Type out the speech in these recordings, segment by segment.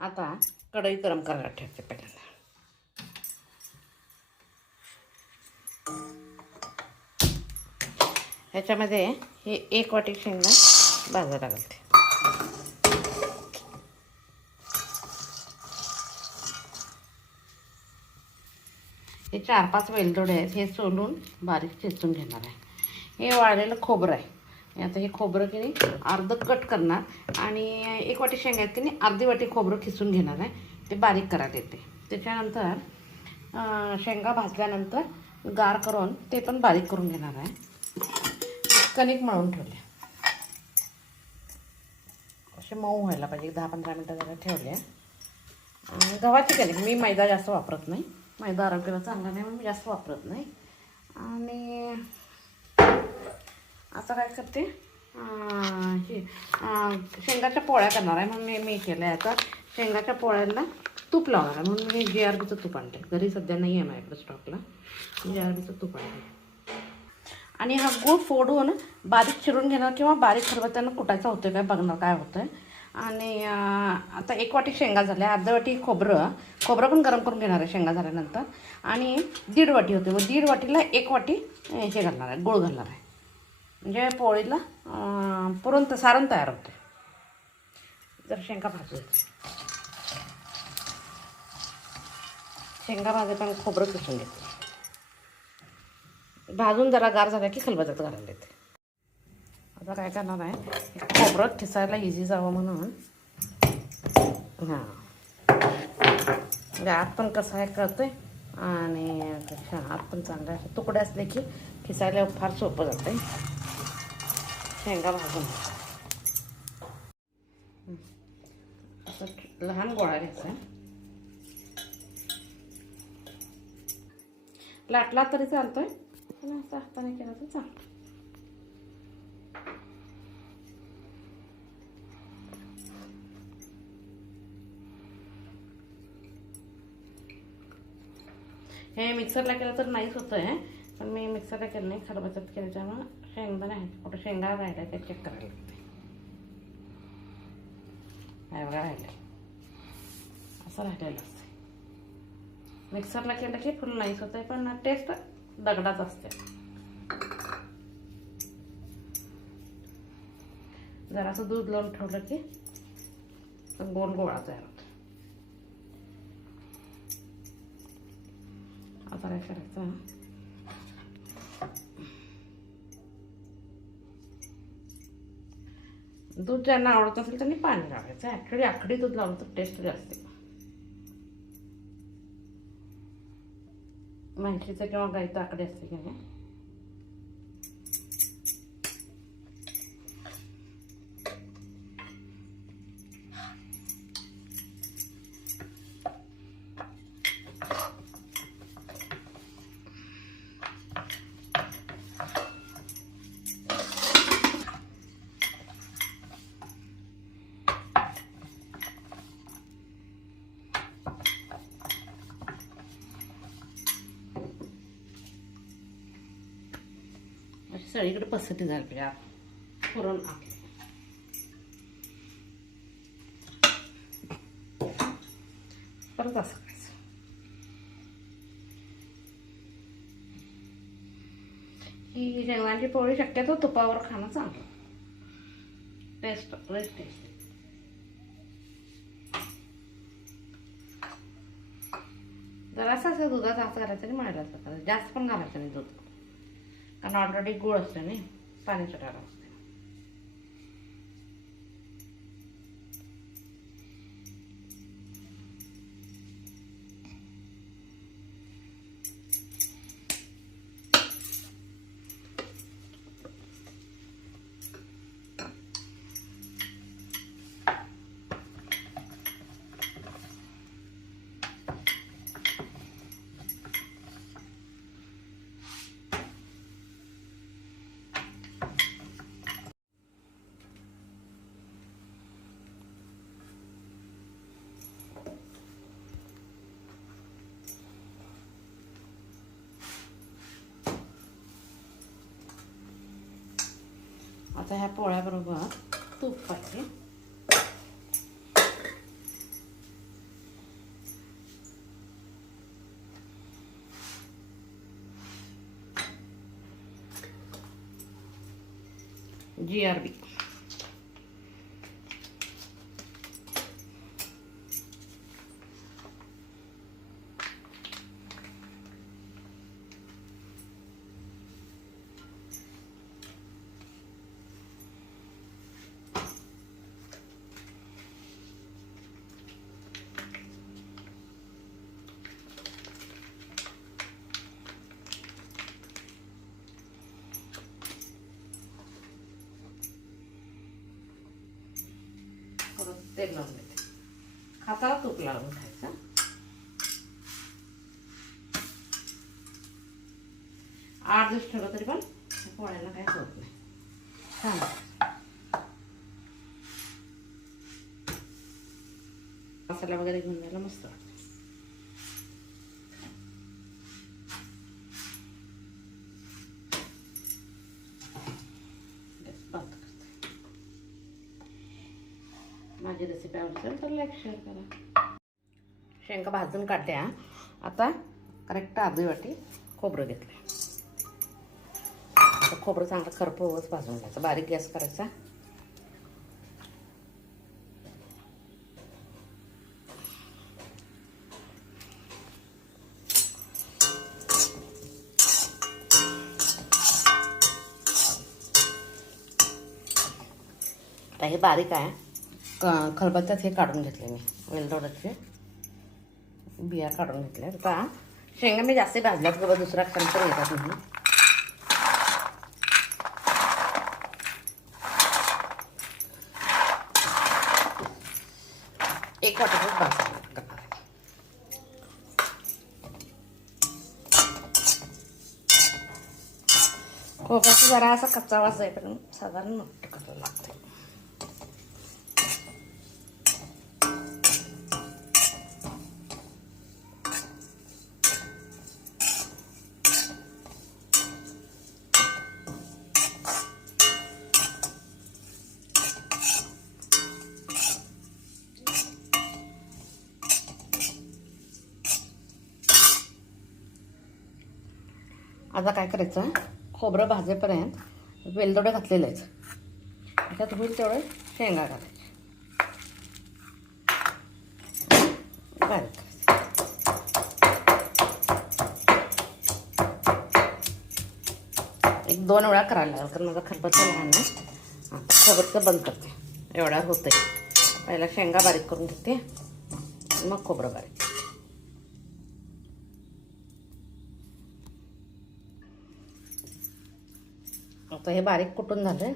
आता कढई गरम करायला ठेवते पहिल्यांदा. ह्याच्यामध्ये हे 1 वाटी शेंगा भाजायला घालते. हे 4-5 वेलदोडे आहेत, हे सोलून बारीक चेचून घेणार आहे. हे वाळलेलं खोबरं आहे. आता हे खोबरं की नाही अर्ध कट करणार आणि 1 वाटी शेंगा आहेत की नाही अर्धी वाटी खोबरं खिसून घेणार आहे. ते बारीक करायला येते. त्याच्यानंतर शेंगा भाजल्यानंतर गार करून ते पण बारीक करून घेणार आहे. कणिक मळून ठेवले, असे मऊ व्हायला पाहिजे. 10-15 मिनटं जरा ठेवले. गव्हाची कणिक, मी मैदा जास्त वापरत नाही. मैदा आरोग्याला चांगला नाही म्हणून मी जास्त वापरत नाही. आणि आता काय करते, हे शेंगाच्या पोळ्या करणार आहे म्हणून मी केलं आहे. आता शेंगाच्या पोळ्याला तूप लावणार आहे म्हणून मी JRBचं तूप आणते. घरी सध्या नाही आहे माझ्याकडे स्टॉकला. JRBचं तूप आणते. आणि हा गूळ फोडून बारीक चिरून घेणार किंवा बारीक खलबत्त्यानं कुटायचं होतं काय बघणार काय होतं. आणि आता 1 वाटी शेंगा झाल्या, अर्धा वाटी खोबरं पण गरम करून घेणार आहे शेंगा झाल्यानंतर. आणि 1.5 वाटी होते, मग 1.5 वाटीला 1 वाटी हे घालणार आहे, गूळ घालणार आहे. म्हणजे पोळीला सारण तयार होते. जर शेंगा भाजायचं, शेंगा भाजायला खोबरं किसून घेते. भाजून जरा गार झाल्या की खलबत्त्यात घालायला येते. आता काय करणार आहे, खोबरं ठिसायला इझी जावं म्हणून आत पण कसं आहे कळतंय आणि आत पण चांगलं आहे. तुकडे असले की खिसायला फार सोपं जातं. शेंगा भाजून असं लहान गोळा घ्यायचा आहे. लाटला तरी चालतोय, पण असं हाताने केलं तर चालतं. हे मिक्सरला केलं तर नाहीच होतं आहे, पण मी मिक्सरला केलं नाही, खलबत्त्यात केलं. त्यामुळं शेंगदाणे आहे, कुठं शेंगा राहिला ते चेक करायला लागते. काय बघा राहिले, असं राहिलेलं असतं. मिक्सरला केलं की फुल नाहीच होतं आहे, पण टेस्ट दगडाच असते. जरासं दूध लावून ठेवलं की गोल गोळा तयार होतो. आता काय करायचं, दूध ज्यांना आवडत असेल त्यांनी पाणी लावायचं. ॲक्च्युली आखडी दूध लावलं तर टेस्ट जास्त. म्हशीचं किंवा गाईचं आकडे असते की नाही. सगळीकडे पसरती झाली पाहिजे पुरण आपले. परत असं करायचं. ही शेंगाची पोळी शक्यतो तुपावर खाणं चांगलं. टेस्ट जरासं असं दुधाचा हात घालायचं आणि मळायला करायचं. जास्त पण घालायचं नाही दूध, कारण ऑलरेडी गुळ असते नाही, पाणी सुटायला असते. आता ह्या पोळ्याबरोबर तूप पाहिजे. GRB. तेल लावून देते. हाताला तूप लावून खायचं. आठ दिवस ठेवलं तरी पण पोळ्याला काही होत नाही. छान मसाला वगैरे घेऊन जायला मस्त वाटतं. माझी रेसिपी आवडली तर लाईक शेअर करा. शेंगा भाजून काढल्या. आता करेक्ट अर्धी वाटी खोबरं घेतलं. आता खोबरं चांगलं खरपूस भाजून घ्यायचं. बारीक गॅस करायचा. आता हे बारीक आहे. खलबत्त्यात हे काढून घेतले मी. वेलदोड्याचे बिया काढून घेतल्या. आता शेंगा मी जास्त भाजल्यात बाबा दुसरा कंटर येतात म्हणून. एक वाटीच भाजून खोबऱ्याचा जरा असा कच्चा वास आहे पण साधारण मोठं करायला लागते. आता काय करायचं, खोबरं भाजेपर्यंत वेलदोडे घातलेले आहेत. त्यात होईल तेवढे शेंगा घालायचे. बारीक एक 2 वेळा करायला लागेल कारण माझा खलबत्ता लहान आहे. आता खलबत्ता बंद करते. एवढा होतंय. पहिला शेंगा बारीक करून घेते मग खोबरं बारीक. आता हे बारीक कुटून झालंय.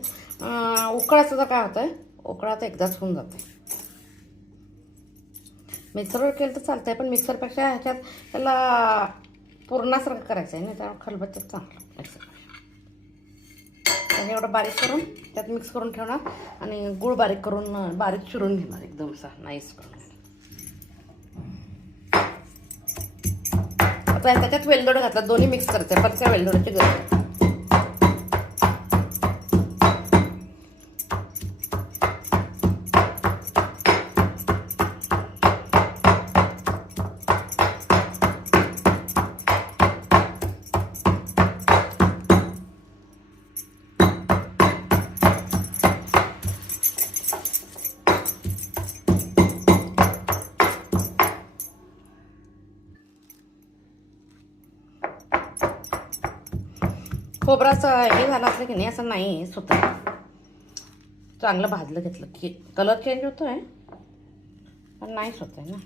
उकळाचं तर काय होतंय, उकळा तर एकदाच होऊन जाते. मिक्सरवर केलं तर चालतंय पण मिक्सरपेक्षा ह्याच्यात त्याला पुरणासारखं करायचं आहे ना, त्यामुळे खलबत्त्यात चांगलं मिक्सर. एवढं बारीक करून त्यात मिक्स करून ठेवणार आणि गूळ बारीक करून बारीक चिरून घेणार एकदम असा नाईस करून. आता त्याच्यात वेलदोडे घातला. दोन्ही मिक्स करायचं आहे. परत त्या वेलदोड्याची गरज. खोबराचं हे झालं असलं की नाही असं नाही सुद्धा. चांगलं भाजलं घेतलं की कलर चेंज होतोय पण नाहीच होतंय ना.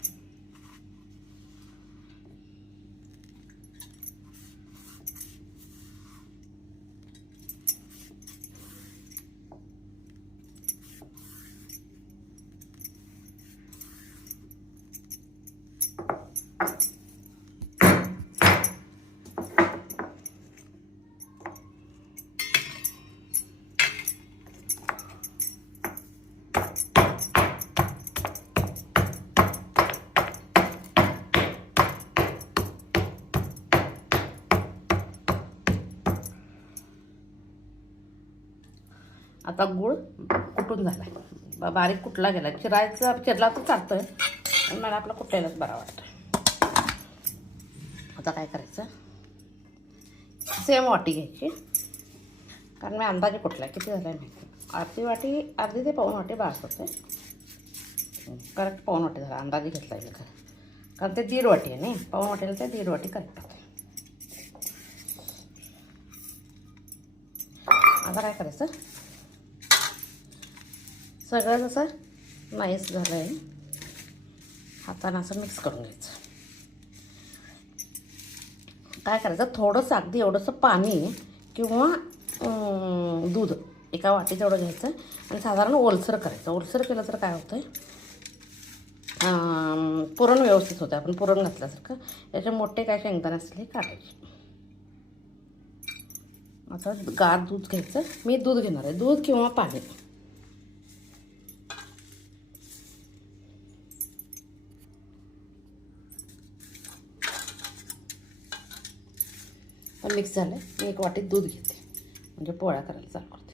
आता गूळ कुटून झालाय. बारीक कुटला गेला. चिरला तर चालतोय पण मला आपला कुटलेलाच बरा वाटतं. आता काय करायचं, सेम वाटी घ्यायची कारण मी अंदाजे कुटला किती झालाय माहिती. अर्धी वाटी, अर्धी ते पाऊण वाटी बास होते. करेक्ट पाऊण वाटी झाला, अंदाजे घेतला आहे खरं, कारण ते 1.5 वाटी आहे नाही, पाऊण वाटीला ते 1.5 वाटी करेक्ट होते. आता काय करायचं, सगळं जसं नाईस झालं आहे हातानं असं मिक्स करून घ्यायचं. काय करायचं, थोडंसं अगदी एवढंसं पाणी किंवा दूध एका वाटीत एवढं घ्यायचं आणि साधारण ओलसर करायचं. ओलसर केलं तर काय होतं, पुरण व्यवस्थित होतं. आपण पुरण घातल्यासारखं याचे मोठे काय शेंगदाणे असले काढायचे. आता गार दूध घ्यायचं, मी दूध घेणार आहे, दूध किंवा पाणी. तर मिक्स झालं, मी एक वाटीत दूध घेते म्हणजे पोळ्या करायला चालू करते.